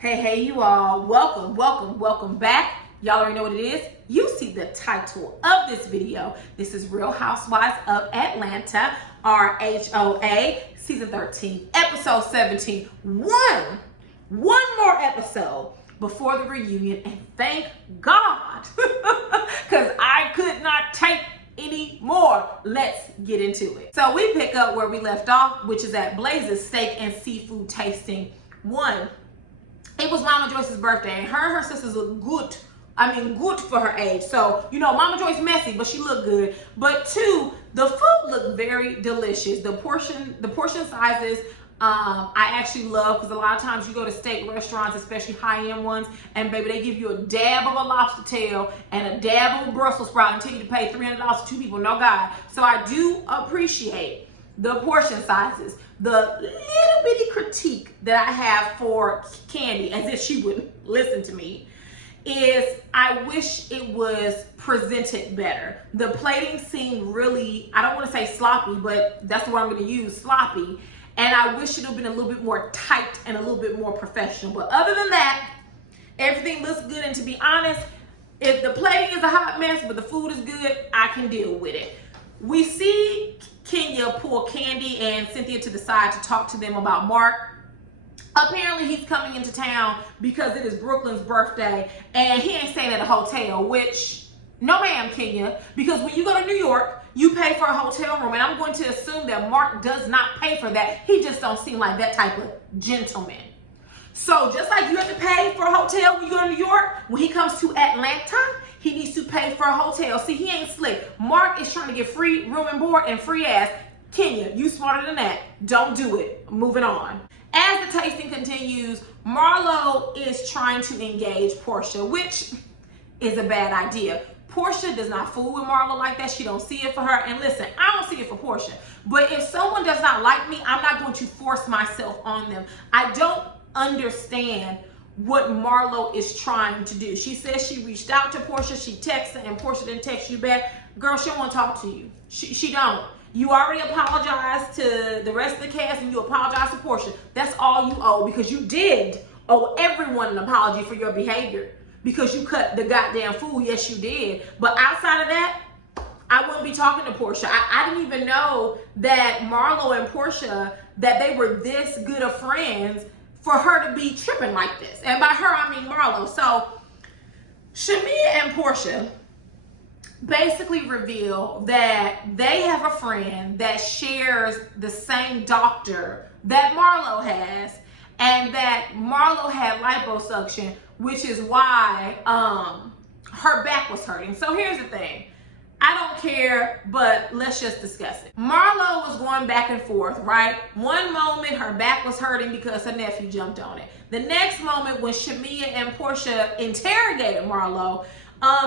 Hey, you all. Welcome back. Y'all already know what it is. You see the title of this video. This is Real Housewives of Atlanta, RHOA, Season 13, Episode 17. One more episode before the reunion, and thank God, because I could not take any more. Let's get into it. So we pick up where we left off, which is at Blaze's Steak and Seafood Tasting. It was Mama Joyce's birthday, and her sisters look good. I mean, good for her age. So, you know, Mama Joyce messy, but she looked good. But two, the food looked very delicious. The portion sizes, I actually love, because a lot of times you go to steak restaurants, especially high-end ones, and baby, they give you a dab of a lobster tail and a dab of a Brussels sprout and tell you to pay $300 for two people. No God. So I do appreciate the portion sizes. The little bitty critique that I have for Candy, as if she would listen to me, is I wish it was presented better. The plating seemed really, I don't want to say sloppy, but that's the word I'm going to use, sloppy. And I wish it would have been a little bit more tight and a little bit more professional. But other than that, everything looks good. And to be honest, if the plating is a hot mess, but the food is good, I can deal with it. We see Kenya pull Candy and Cynthia to the side to talk to them about Mark. Apparently he's coming into town because it is Brooklyn's birthday and he ain't staying at a hotel, which, no ma'am, Kenya, because when you go to New York, you pay for a hotel room, and I'm going to assume that Mark does not pay for that. He just don't seem like that type of gentleman. So just like you have to pay for a hotel when you go to New York, when he comes to Atlanta, he needs to pay for a hotel. See, he ain't slick. Mark is trying to get free room and board and free ass. Kenya, you smarter than that. Don't do it. Moving on. As the tasting continues, Marlo is trying to engage Porsha, which is a bad idea. Porsha does not fool with Marlo like that. She don't see it for her. And listen, I don't see it for Porsha. But if someone does not like me, I'm not going to force myself on them. I don't understand what Marlo is trying to do. She says she reached out to Porsha, she texted, and Porsha didn't text you back. Girl, she don't want to talk to you. She don't. You already apologized to the rest of the cast and you apologized to Porsha. That's all you owe, because you did owe everyone an apology for your behavior, because you cut the goddamn food. Yes, you did. But outside of that, I wouldn't be talking to Porsha. I didn't even know that Marlo and Porsha, that they were this good of friends for her to be tripping like this. And by her, I mean Marlo. So Shamia and Porsha basically reveal that they have a friend that shares the same doctor that Marlo has, and that Marlo had liposuction, which is why her back was hurting. So here's the thing. I don't care, but let's just discuss it. Marlo was going back and forth, right? One moment her back was hurting because her nephew jumped on it. The next moment, when Shamia and Porsha interrogated Marlo,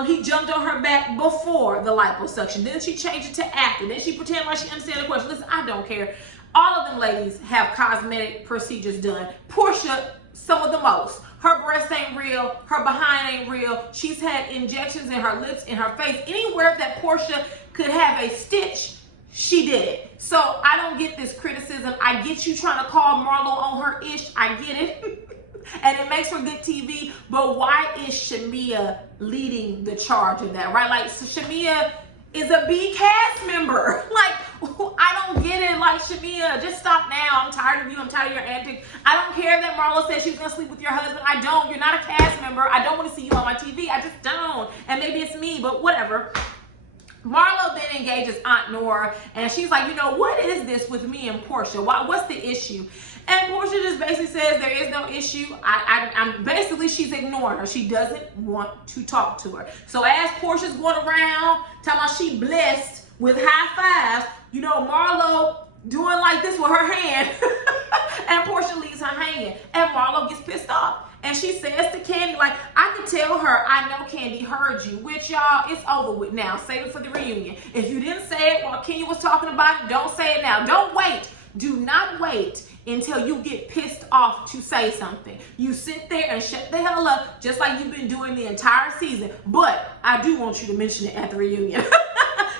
he jumped on her back before the liposuction. Then she changed it to after. Then she pretended like she understood the question. Listen, I don't care. All of them ladies have cosmetic procedures done. Porsha, some of the most. Her breast ain't real. Her behind ain't real. She's had injections in her lips, in her face. Anywhere that Porsha could have a stitch, she did it. So I don't get this criticism. I get you trying to call Marlo on her ish. I get it. And it makes for good TV. But why is Shamia leading the charge of that, right? Like, so Shamia is a B cast member. Like, I don't get it. Like, Shamia, just stop now. I'm tired of you. I'm tired of your antics. I don't care that Marlo said she was going to sleep with your husband. I don't. You're not a cast member. I don't want to see you on my TV. I just don't. And maybe it's me, but whatever. Marlo then engages Aunt Nora, and she's like, you know, what is this with me and Porsha? What's the issue? And Porsha just basically says there is no issue. I'm basically, she's ignoring her. She doesn't want to talk to her. So as Porsha's going around talking about she blessed with high fives, you know, Marlo doing like this with her hand, and Porsha leaves her hanging, and Marlo gets pissed off. And she says to Candy, like, I can tell her, I know Candy heard you, which, y'all, it's over with now. Save it for the reunion. If you didn't say it while Kenya was talking about it, don't say it now. Don't wait. Do not wait until you get pissed off to say something. You sit there and shut the hell up, just like you've been doing the entire season. But I do want you to mention it at the reunion,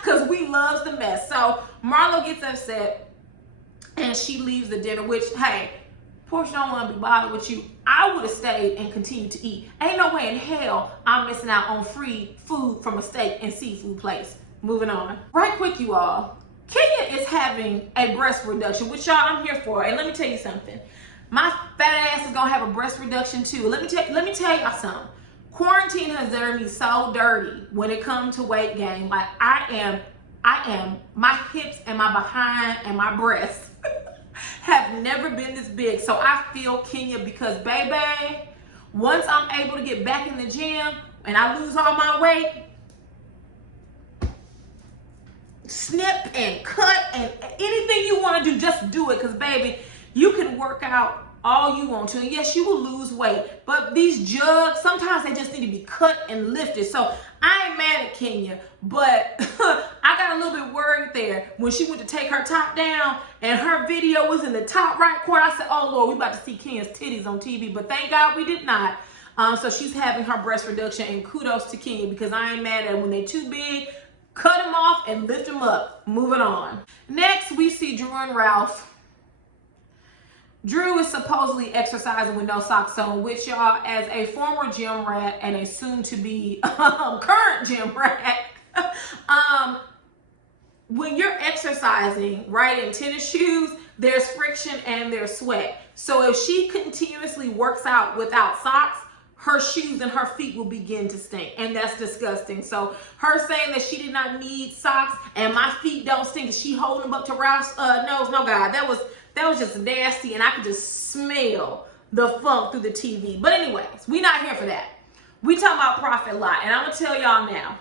because we loves the mess. So Marlo gets upset and she leaves the dinner, which, hey, Porsha don't want to be bothered with you. I would have stayed and continued to eat. Ain't no way in hell I'm missing out on free food from a steak and seafood place. Moving on. Right quick, you all. Kenya is having a breast reduction, which y'all I'm here for. And let me tell you something. My fat ass is gonna have a breast reduction too. Let me tell y'all something. Quarantine has done me so dirty when it comes to weight gain. Like I am, my hips and my behind and my breasts have never been this big. So I feel Kenya because baby, once I'm able to get back in the gym and I lose all my weight, snip and cut and anything you want to do, just do it. Because baby, you can work out all you want to. And yes, you will lose weight, but these jugs, sometimes they just need to be cut and lifted. So I ain't mad at Kenya, but I got a little bit worried there when she went to take her top down and her video was in the top right corner. I said, oh Lord, we about to see Kenya's titties on TV, but thank God we did not. So she's having her breast reduction, and kudos to Kenya because I ain't mad at her. When they too big, cut them off and lift them up. Moving on. Next, we see Drew and Ralph. Drew is supposedly exercising with no socks on, which y'all, as a former gym rat and a soon-to-be current gym rat, when you're exercising, right, in tennis shoes, there's friction and there's sweat. So if she continuously works out without socks, her shoes and her feet will begin to stink, and that's disgusting. So her saying that she did not need socks and my feet don't stink, and she holding them up to Ralph's nose, no God, that was just nasty, and I could just smell the funk through the TV. But anyways, we not here for that. We talking about Prophet Lot, and I'm gonna tell y'all now,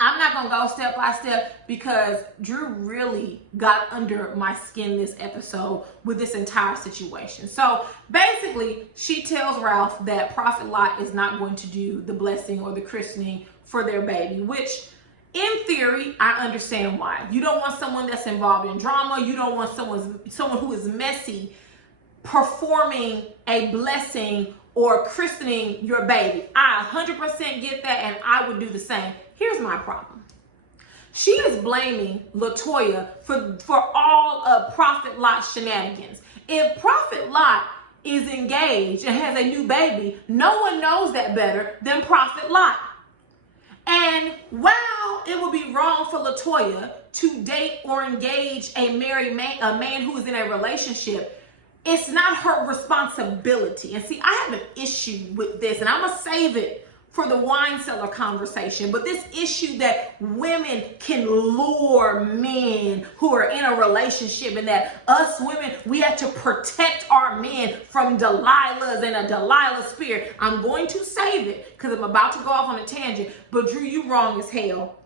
I'm not gonna go step by step because Drew really got under my skin this episode with this entire situation. So basically, she tells Ralph that Prophet Lot is not going to do the blessing or the christening for their baby, which in theory, I understand why. You don't want someone that's involved in drama. You don't want someone who is messy performing a blessing or christening your baby. I 100% get that, and I would do the same. Here's my problem. She is blaming LaToya for all of Prophet Lot's shenanigans. If Prophet Lot is engaged and has a new baby, no one knows that better than Prophet Lot. And while it would be wrong for LaToya to date or engage a married man, a man who is in a relationship, it's not her responsibility. And see, I have an issue with this, and I'm going to save it for the wine cellar conversation. But this issue that women can lure men who are in a relationship, and that us women, we have to protect our men from Delilahs and a Delilah spirit. I'm going to save it because I'm about to go off on a tangent. But Drew, you wrong as hell.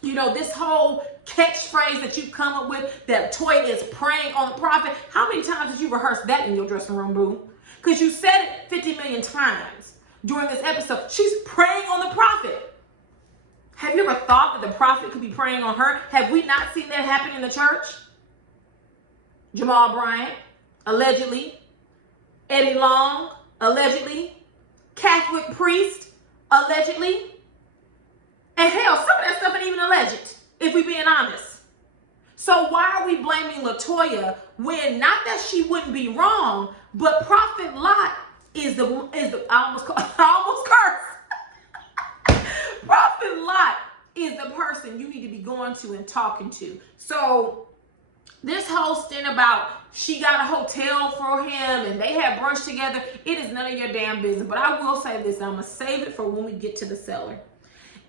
You know, this whole catchphrase that you've come up with, that Toya is preying on the prophet. How many times did you rehearse that in your dressing room, boo? Because you said it 50 million times during this episode. She's preying on the prophet. Have you ever thought that the prophet could be preying on her? Have we not seen that happen in the church? Jamal Bryant, allegedly. Eddie Long, allegedly. Catholic priest, allegedly. And hell, some of that stuff ain't even alleged, if we being honest. So why are we blaming LaToya when, not that she wouldn't be wrong, but Prophet Lot is the I almost cursed. Prophet Lot is the person you need to be going to and talking to. So this whole stint about she got a hotel for him and they had brunch together, it is none of your damn business. But I will say this, and I'm going to save it for when we get to the cellar.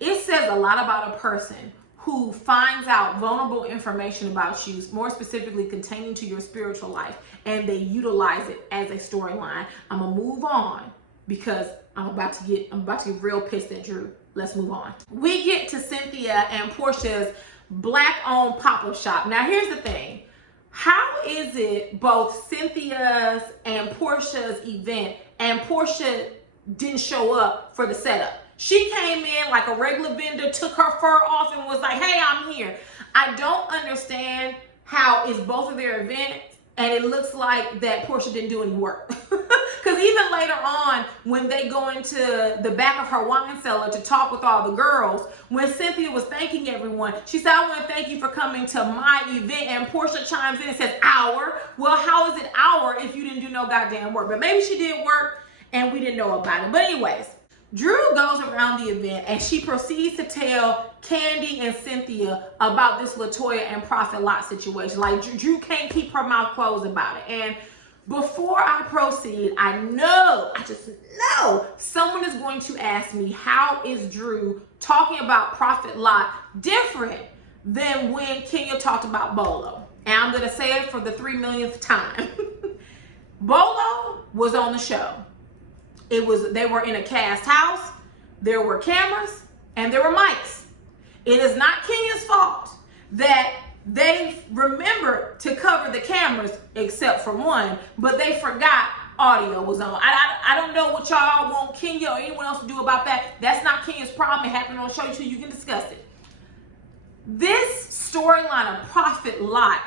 It says a lot about a person who finds out vulnerable information about you, more specifically containing to your spiritual life, and they utilize it as a storyline. I'm gonna move on because I'm about to get real pissed at Drew. Let's move on. We get to Cynthia and Porsha's Black-owned pop-up shop. Now here's the thing. How is it both Cynthia's and Porsha's event and Porsha didn't show up for the setup? She came in like a regular vendor, took her fur off and was like, hey, I'm here. I don't understand how it's both of their events and it looks like that Porsha didn't do any work. Because even later on, when they go into the back of her wine cellar to talk with all the girls, when Cynthia was thanking everyone, she said, I want to thank you for coming to my event. And Porsha chimes in and says, our? Well, how is it our if you didn't do no goddamn work? But maybe she did work and we didn't know about it. But anyways, Drew goes around the event and she proceeds to tell Candy and Cynthia about this LaToya and Prophet Lot situation. Like, Drew can't keep her mouth closed about it. And before I proceed, I just know someone is going to ask me, how is Drew talking about Prophet Lot different than when Kenya talked about Bolo? And I'm going to say it for the 3 millionth time. Bolo was on the show. They were in a cast house, there were cameras, and there were mics. It is not Kenya's fault that they remembered to cover the cameras, except for one, but they forgot audio was on. I don't know what y'all want Kenya or anyone else to do about that. That's not Kenya's problem. It happened on the show, so you can discuss it. This storyline of Prophet Lot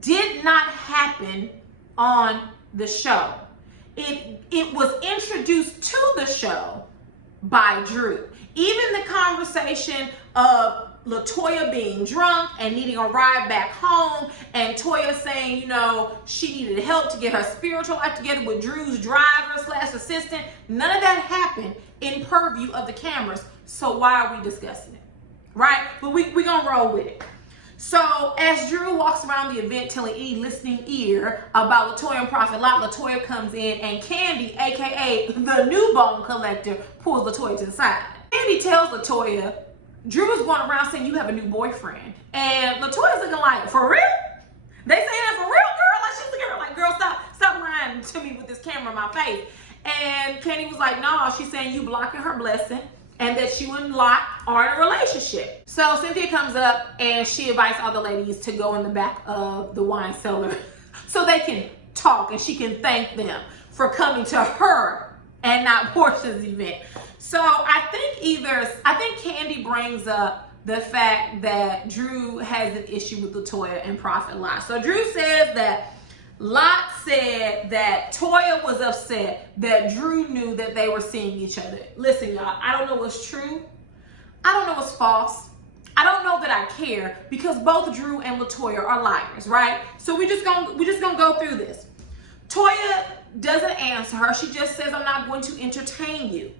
did not happen on the show. It was introduced to the show by Drew. Even the conversation of LaToya being drunk and needing a ride back home, and Toya saying, you know, she needed help to get her spiritual life together with Drew's driver/assistant. None of that happened in purview of the cameras. So why are we discussing it? Right? But we're gonna roll with it. So as Drew walks around the event telling any listening ear about LaToya and Prophet Lot, LaToya comes in and Candy, aka the new bone collector, pulls LaToya to the side. Candy tells LaToya, Drew is going around saying you have a new boyfriend. And LaToya's looking like, for real? They saying that for real, girl? Like, she's looking at her like, girl, stop lying to me with this camera in my face. And Candy was like, no, she's saying you blocking her blessing, and that you and Lot are in a relationship. So Cynthia comes up and she invites all the ladies to go in the back of the wine cellar so they can talk and she can thank them for coming to her and not Porsha's event. So I think Candy brings up the fact that Drew has an issue with LaToya and Prophet Lot. So Drew says that Lot said that Toya was upset that Drew knew that they were seeing each other. Listen, y'all, I don't know what's true. I don't know what's false. I don't know that I care, because both Drew and LaToya are liars, right? So we're just gonna go through this. Toya doesn't answer her. She just says, I'm not going to entertain you.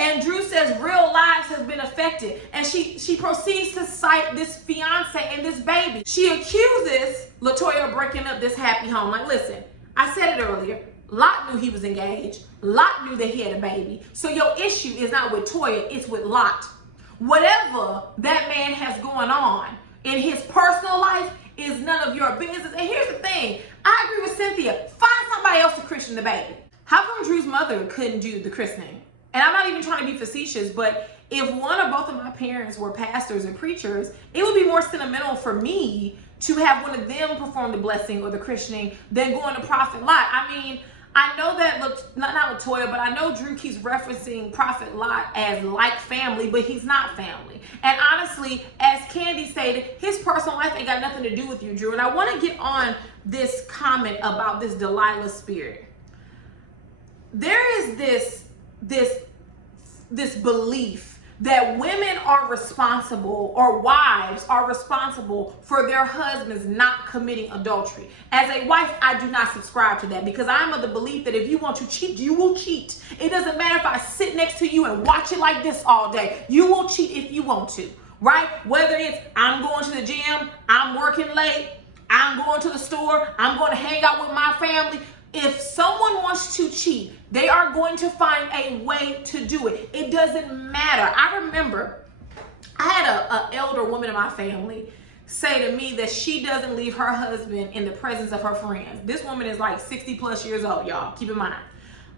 And Drew says real lives have been affected. And she proceeds to cite this fiance and this baby. She accuses LaToya of breaking up this happy home. Like, listen, I said it earlier. Lot knew he was engaged. Lot knew that he had a baby. So your issue is not with Toya, it's with Lot. Whatever that man has going on in his personal life is none of your business. And here's the thing. I agree with Cynthia. Find somebody else to christen the baby. How come Drew's mother couldn't do the christening? And I'm not even trying to be facetious, but if one or both of my parents were pastors or preachers, it would be more sentimental for me to have one of them perform the blessing or the christening than going to Prophet Lot. I mean, I know that, not LaToya, but I know Drew keeps referencing Prophet Lot as like family, but he's not family. And honestly, as Candy stated, his personal life ain't got nothing to do with you, Drew. And I want to get on this comment about this Delilah spirit. There is this belief that women are responsible, or wives are responsible for their husbands not committing adultery. As a wife, I do not subscribe to that, because I'm of the belief that if you want to cheat, you will cheat. It doesn't matter if I sit next to you and watch it like this all day. You will cheat if you want to, right? Whether it's I'm going to the gym, I'm working late, I'm going to the store, I'm going to hang out with my family. If someone wants to cheat, they are going to find a way to do it. It doesn't matter. I remember I had an elder woman in my family say to me that she doesn't leave her husband in the presence of her friends. This woman is like 60 plus years old, y'all. Keep in mind.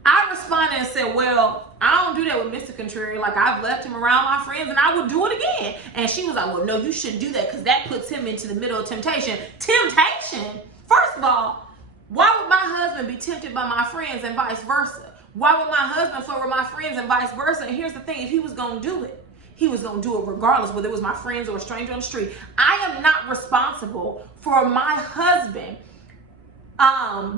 I responded and said, well, I don't do that with Mr. Contrary. Like, I've left him around my friends and I would do it again. And she was like, well, no, you shouldn't do that, because that puts him into the middle of temptation. Temptation? First of all, why would my husband be tempted by my friends and vice versa? Why would my husband flirt with my friends and vice versa? And here's the thing, if he was going to do it, he was going to do it regardless, whether it was my friends or a stranger on the street. I am not responsible for my husband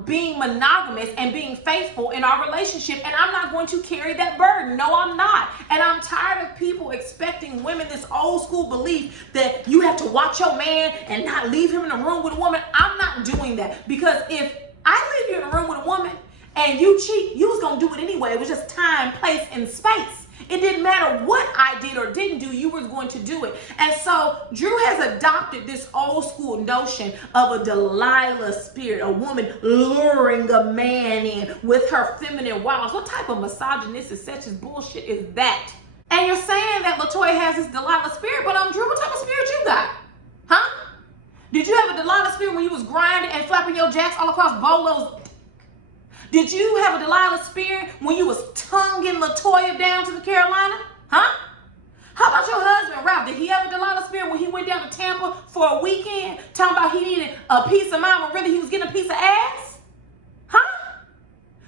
being monogamous and being faithful in our relationship, and I'm not going to carry that burden. No, I'm not. And I'm tired of people expecting women, this old school belief that you have to watch your man and not leave him in a room with a woman. I'm not doing that, because if I leave you in a room with a woman and you cheat, you was gonna do it anyway. It was just time, place, and space. It didn't matter what I did or didn't do, you were going to do it. And so Drew has adopted this old school notion of a Delilah spirit, a woman luring a man in with her feminine wiles. What type of misogynistic, sexist bullshit is that? And you're saying that LaToya has this Delilah spirit, but Drew, what type of spirit you got? Huh? Did you have a Delilah spirit when you was grinding and flapping your jacks all across Bolo's? Did you have a Delilah spirit when you was tonguing LaToya down to the Carolina? Huh? How about your husband, Ralph? Did he have a Delilah spirit when he went down to Tampa for a weekend, talking about he needed a piece of mind when really he was getting a piece of ass? Huh?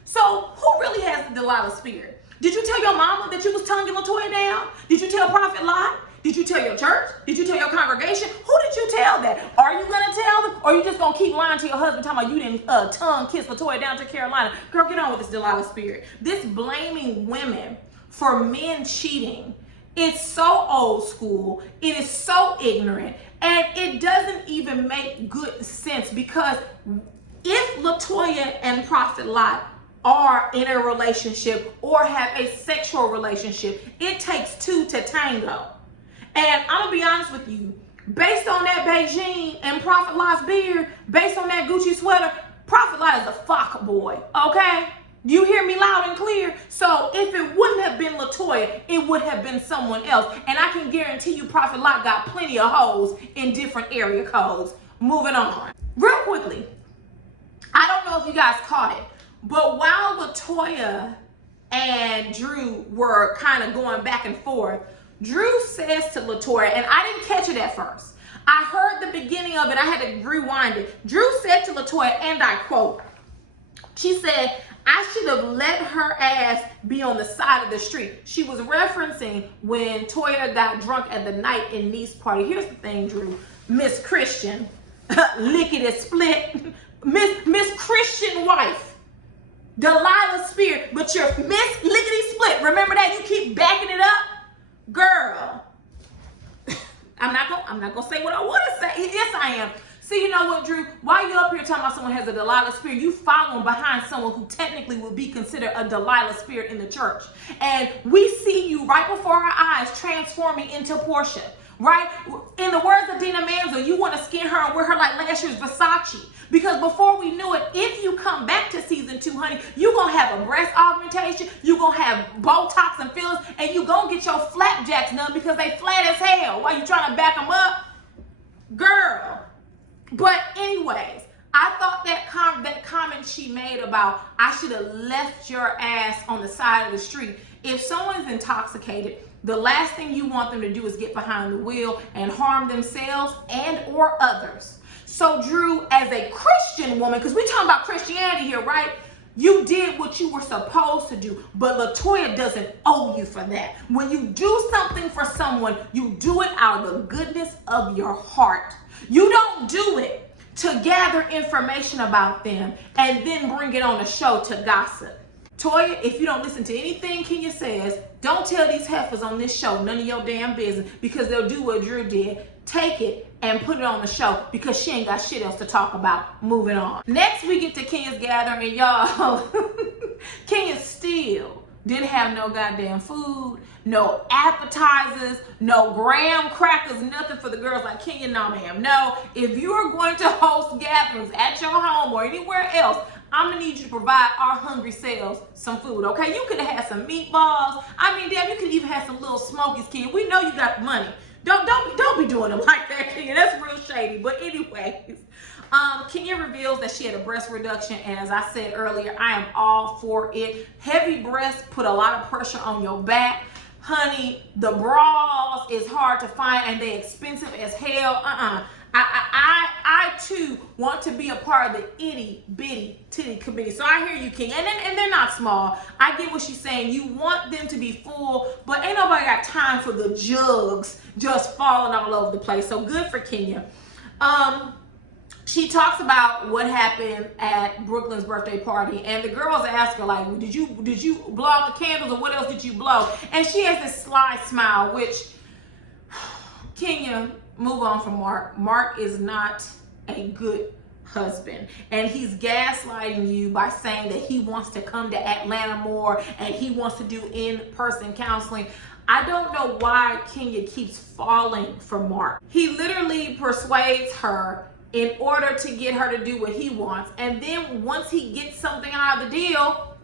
So who really has the Delilah spirit? Did you tell your mama that you was tonguing LaToya down? Did you tell Prophet Lot? Did you tell your church? Did you tell your congregation? Who did you tell that? Are you gonna tell them? Or are you just gonna keep lying to your husband talking about you didn't tongue kiss LaToya down to Carolina? Girl, get on with this Delilah spirit. This blaming women for men cheating, it's so old school, it is so ignorant, and it doesn't even make good sense, because if LaToya and Prophet Lot are in a relationship or have a sexual relationship, it takes two to tango. And I'm gonna be honest with you, based on that Beijing and Prophet Lot's beard, based on that Gucci sweater, Prophet Lot is a fuck boy, okay? You hear me loud and clear? So if it wouldn't have been LaToya, it would have been someone else. And I can guarantee you Prophet Lot got plenty of hoes in different area codes. Moving on. Real quickly, I don't know if you guys caught it, but while LaToya and Drew were kind of going back and forth, Drew says to LaToya, and I didn't catch it at first. I heard the beginning of it. I had to rewind it. Drew said to LaToya, and I quote, she said, I should have let her ass be on the side of the street. She was referencing when Toya got drunk at the night and niece party. Here's the thing, Drew. Miss Christian, lickety split, Miss Christian wife, Delilah spirit, but you're Miss Lickety Split. Remember that? You keep backing it up. Girl, I'm not gonna say what I want to say. Yes, I am. See, you know what, Drew? While you up here talking about someone has a Delilah spirit, you following behind someone who technically would be considered a Delilah spirit in the church. And we see you right before our eyes transforming into Porsha, right? In the words of Dina Manzo, you want to skin her and wear her like last year's Versace. Because before we knew it, if you come back to season 2, honey, you're going to have a breast augmentation, you're going to have Botox and fillers, and you're going to get your flapjacks done because they flat as hell while you trying to back them up. Girl. But anyways, I thought that comment she made about, I should have left your ass on the side of the street. If someone's intoxicated, the last thing you want them to do is get behind the wheel and harm themselves and or others. So Drew, as a Christian woman, because we're talking about Christianity here, right? You did what you were supposed to do, but LaToya doesn't owe you for that. When you do something for someone, you do it out of the goodness of your heart. You don't do it to gather information about them and then bring it on the show to gossip. Toya, if you don't listen to anything Kenya says, don't tell these heifers on this show none of your damn business, because they'll do what Drew did. Take it and put it on the show because she ain't got shit else to talk about. Moving on. Next, we get to Kenya's gathering, and y'all, Kenya still didn't have no goddamn food, no appetizers, no graham crackers, nothing for the girls. Like, Kenya, no ma'am. No, if you are going to host gatherings at your home or anywhere else, I'm gonna need you to provide our hungry selves some food, okay? You could have had some meatballs. I mean, damn, you could even have some little smokies, Kenya. We know you got the money. Don't be doing them like that, Kenya. That's real shady. But anyways, Kenya reveals that she had a breast reduction, and as I said earlier, I am all for it. Heavy breasts put a lot of pressure on your back. Honey, the bras is hard to find and they expensive as hell. I too want to be a part of the itty bitty titty committee. So I hear you, King. And they're not small. I get what she's saying. You want them to be full, but ain't nobody got time for the jugs just falling all over the place. So good for Kenya. She talks about what happened at Brooklyn's birthday party, and the girls ask her, like, did you blow out the candles, or what else did you blow? And she has this sly smile, which, Kenya, move on from Mark. Mark is not a good husband, and he's gaslighting you by saying that he wants to come to Atlanta more and he wants to do in-person counseling. I don't know why Kenya keeps falling for Mark. He literally persuades her in order to get her to do what he wants. And then once he gets something out of the deal,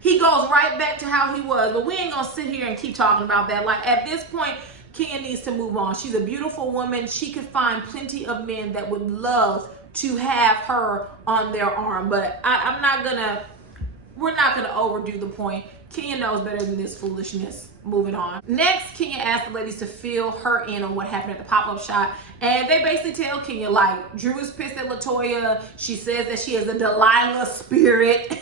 he goes right back to how he was. But we ain't gonna sit here and keep talking about that. Like, at this point, Kenya needs to move on. She's a beautiful woman. She could find plenty of men that would love to have her on their arm. But we're not gonna overdo the point. Kenya knows better than this foolishness. Moving on. Next, Kenya asked the ladies to fill her in on what happened at the pop-up shop. And they basically tell Kenya, like, Drew is pissed at Latoya. She says that she has a Delilah spirit.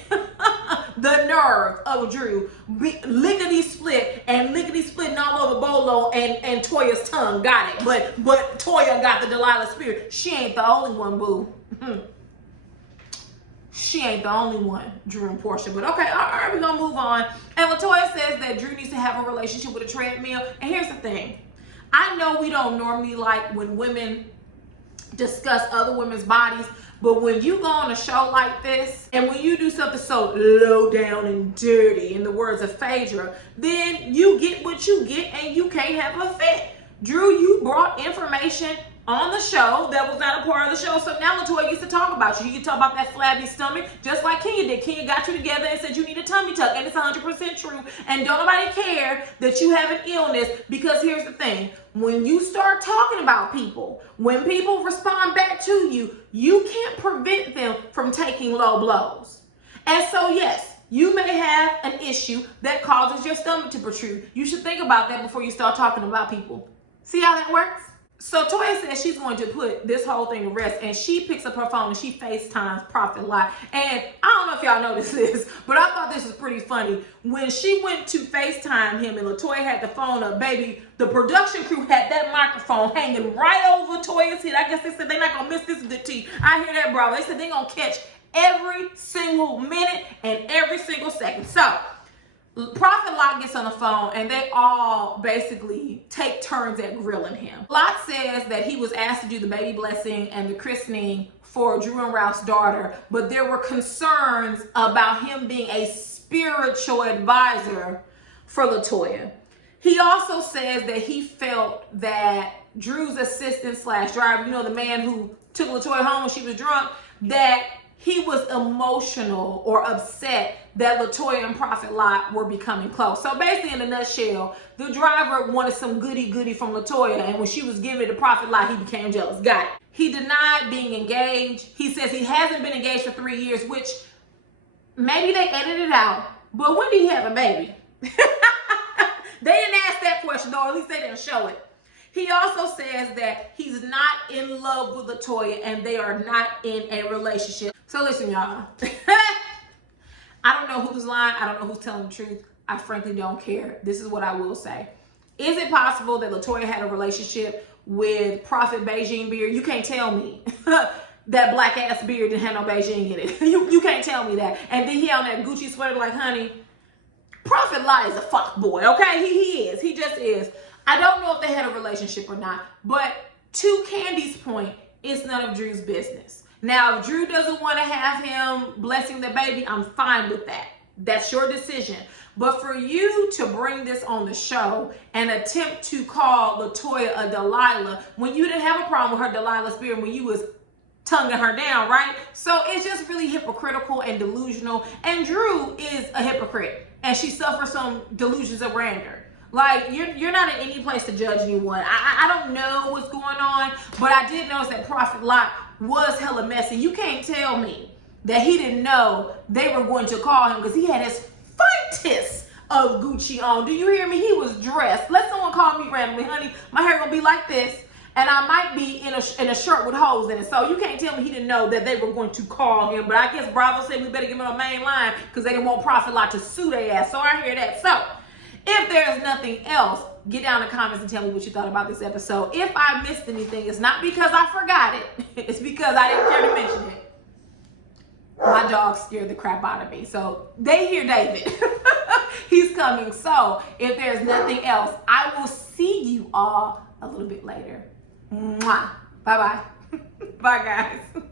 The nerve of Drew. Lickety-split and lickety-splitting all over Bolo and Toya's tongue. Got it. But Toya got the Delilah spirit. She ain't the only one, boo. She ain't the only one, Drew and Porsha. But okay, all right, we're gonna move on. And Latoya says that Drew needs to have a relationship with a treadmill. And here's the thing. I know we don't normally like when women discuss other women's bodies, but when you go on a show like this, and when you do something so low down and dirty, in the words of Phaedra, then you get what you get and you can't have a fit. Drew, you brought information on the show that was not a part of the show, so now Latoya gets to talk about you. You can talk about that flabby stomach, just like Kenya did. Kenya got you together and said you need a tummy tuck, and it's 100% true. And don't nobody care that you have an illness, because here's the thing. When you start talking about people, when people respond back to you, you can't prevent them from taking low blows. And so, yes, you may have an issue that causes your stomach to protrude. You should think about that before you start talking about people. See how that works? So Toya says she's going to put this whole thing to rest, and she picks up her phone and she FaceTimes Prophet Lot. And I don't know if y'all noticed this, but I thought this was pretty funny. When she went to FaceTime him and Latoya had the phone up, baby, the production crew had that microphone hanging right over Toya's head. I guess they said they're not gonna miss this good tea. I hear that, bravo. They said they're gonna catch every single minute and every single second. So Prophet Lot gets on the phone and they all basically take turns at grilling him. Lot says that he was asked to do the baby blessing and the christening for Drew and Ralph's daughter, but there were concerns about him being a spiritual advisor for Latoya. He also says that he felt that Drew's assistant / driver, you know, the man who took Latoya home when she was drunk, that he was emotional or upset that Latoya and Prophet Lot were becoming close. So basically, in a nutshell, the driver wanted some goody from Latoya, and when she was giving it to Prophet Lot, he became jealous. Got it. He denied being engaged. He says he hasn't been engaged for 3 years, which maybe they edited it out. But when did he have a baby? They didn't ask that question, though, or at least they didn't show it. He also says that he's not in love with Latoya and they are not in a relationship. So listen, y'all. I don't know who's lying. I don't know who's telling the truth. I frankly don't care. This is what I will say. Is it possible that Latoya had a relationship with Prophet Beijing Beard? You can't tell me that black ass beard didn't have no Beijing in it. You can't tell me that. And then he on that Gucci sweater like, honey, Prophet Lot is a fuck boy, okay? He is. He just is. I don't know if they had a relationship or not, but to Candy's point, it's none of Drew's business. Now, if Drew doesn't want to have him blessing the baby, I'm fine with that. That's your decision. But for you to bring this on the show and attempt to call Latoya a Delilah when you didn't have a problem with her Delilah spirit when you was tonguing her down, right? So it's just really hypocritical and delusional. And Drew is a hypocrite, and she suffers some delusions of grandeur. Like, you're not in any place to judge anyone. I don't know what's going on, but I did notice that Prophet Lot was hella messy. You can't tell me that he didn't know they were going to call him because he had his finest of Gucci on. Do you hear me? He was dressed. Let someone call me randomly, honey. My hair gonna be like this, and I might be in a shirt with holes in it. So you can't tell me he didn't know that they were going to call him. But I guess Bravo said we better give him a main line because they didn't want Prophet Lot to sue their ass. So I hear that. So If there's nothing else, get down in the comments and tell me what you thought about this episode. If I missed anything, it's not because I forgot it. It's because I didn't care to mention it. My dog scared the crap out of me. So they hear David. He's coming. So if there's nothing else, I will see you all a little bit later. Mwah. Bye-bye. Bye, guys.